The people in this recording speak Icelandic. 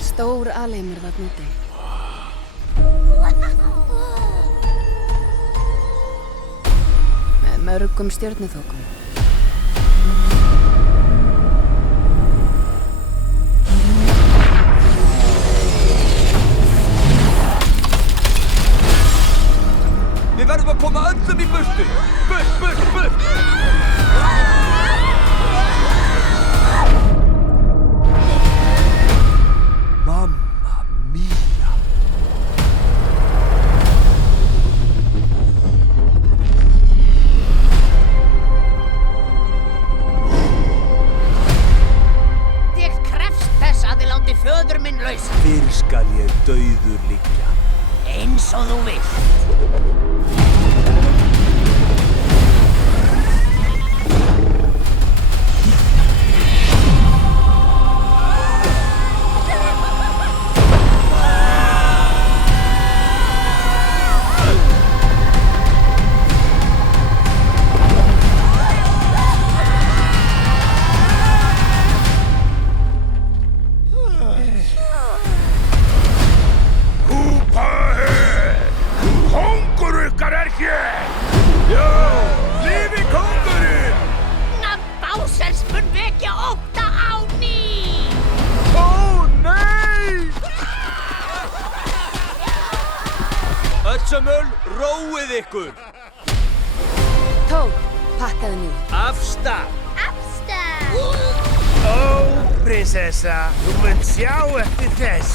er stór alheimur þarna úti. Með mörgum stjörnuþokum. Við verðum að koma öllum í burtu! Burt! Mamma mia! Ég krefst þess að þið láti föður minn laus. Fyrr skal ég dauður liggja. Eins og þú vilt. Kóngur ykkar er hér! Já, lifi kóngurinn! Nafn Bowsers mun vekja ótta á ný! Ó, nei! Öllsömmul, róið ykkur! Tók, pakkaðu niður. Af stað! Afstæð! Ó, prinsessa, þú munt sjá eftir þess.